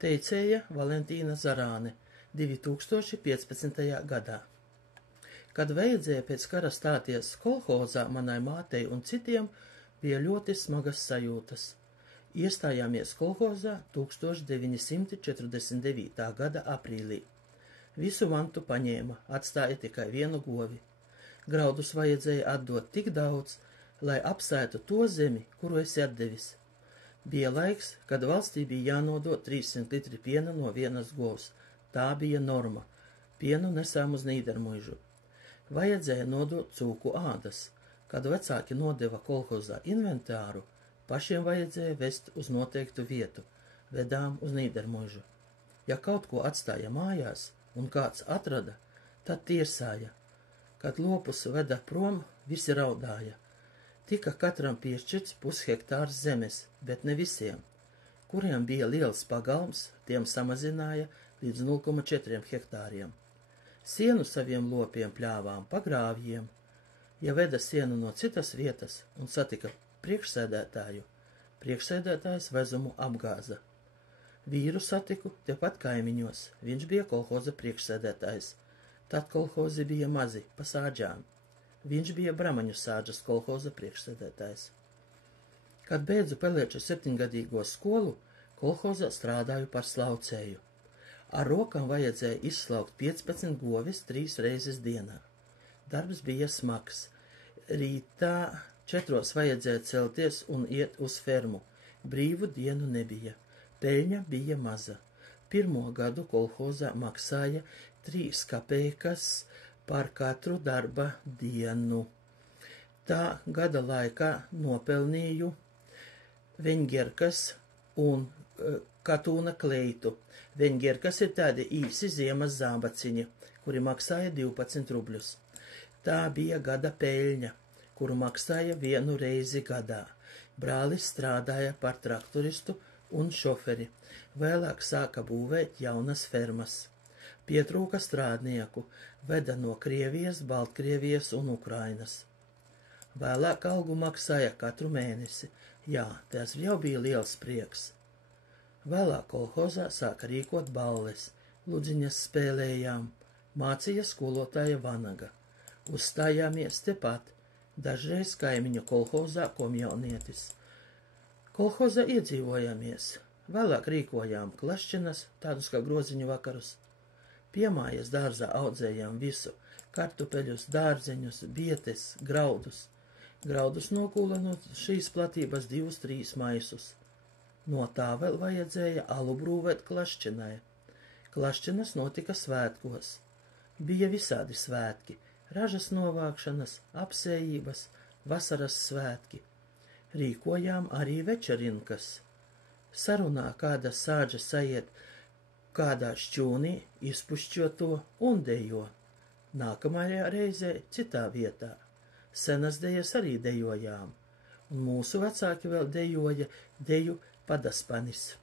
teicēja Valentīna Zarāne 2015. gadā. Kad vajadzēja pēc kara stāties kolhozā, manai mātei un citiem bija ļoti smagas sajūtas. Iestājāmies kolhozā 1949. gada aprīlī. Visu mantu paņēma, atstāja tikai vienu govi. Graudus vajadzēja atdot tik daudz, lai apsētu to zemi, kuru esi atdevis. Bija laiks, kad valstī bija jānodot 300 litri piena no vienas govs. Tā bija norma. Pienu nesām uz Nīdermuižu. Vajadzēja nodot cūku ādas. Kad vecāki nodeva kolhozā inventāru, pašiem vajadzēja vest uz noteiktu vietu. Vedām uz Nīdermuižu. Ja kaut ko atstāja mājās un kāds atrada, tad tiesāja. Kad lopus veda prom, visi raudāja. Tika katram piešķirts pushektārs zemes, bet ne visiem. Kuriem bija liels pagalms, tiem samazināja līdz 0,4 hektāriem. Sienu saviem lopiem pļāvām pa grāvjiem. Ja veda sienu no citas vietas un satika priekšsēdētāju, priekšsēdētājs vezumu apgāza. Vīru satiku tepat kaimiņos, viņš bija kolhoza priekšsēdētājs. Tad kolhozi bija mazi, pa sāģām. Viņš bija Bramaņu sāģas kolhoza priekšsēdētājs. Kad beidzu Pelēču 7-gadīgo skolu, kolhozā strādāju par slaucēju. Ar rokām vajadzēja izslaukt 15 govis 3 reizes dienā. Darbs bija smags. Rītā 4 vajadzēja celties un iet uz fermu. Brīvu dienu nebija. Peļņa bija maza. 1. gadu kolhozā maksāja 3 kapeikas par katru darba dienu. Tā gada laikā nopelnīju veņģerkas un katūna kleitu. Veņģerkas ir tādi īsi ziemas zābaciņi, kuri maksāja 12 rubļus. Tā bija gada peļņa, kuru maksāja 1 reizi gadā. Brālis strādāja par traktoristu un šoferi. Vēlāk sāka būvēt jaunas fermas. Pietrūka strādnieku, veda no Krievijas, Baltkrievijas un Ukrainas. Vēlāk algu maksāja katru mēnesi. Jā, tas jau bija liels prieks. Vēlāk kolhozā sāka rīkot balles, ludziņas spēlējām, mācīja skolotāja Vanaga. Uzstājāmies tepat, dažreiz kaimiņu kolhozā komjaunietis. Kolhozā iedzīvojāmies, vēlāk rīkojām klašķinas, tādus kā groziņu vakarus. Piemājas dārzā audzējām visu – kartupeļus, dārzeņus, bietes, graudus. Graudus nokūla no šīs platības 2-3 maisus. No tā vēl vajadzēja alu brūvēt klašķinai. Klašķinas notika svētkos. Bija visādi svētki – ražas novākšanas, apsējības, vasaras svētki. Rīkojām arī večerinkas. Sarunā kāda sāģa saiet kādā šķūnī, izpušķo to un dejo. Nākamajā reizē citā vietā. Senas dejas arī dejojām, un mūsu vecāki vēl dejoja deju Padaspanis.